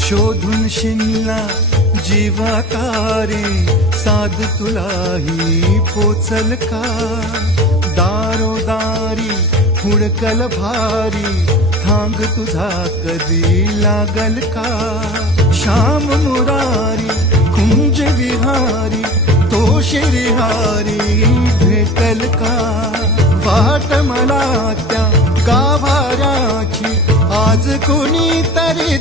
शोधून शिनला जीवाकारे साध तुलाही पोचल का दारोदारी हुडकल भारी थांग तुझा कधी लागल का श्याम मुरारी कुंज विहारी तो शिरिहारी भेटल का वाट मला त्या गाभाऱ्याची आज कुणी तरी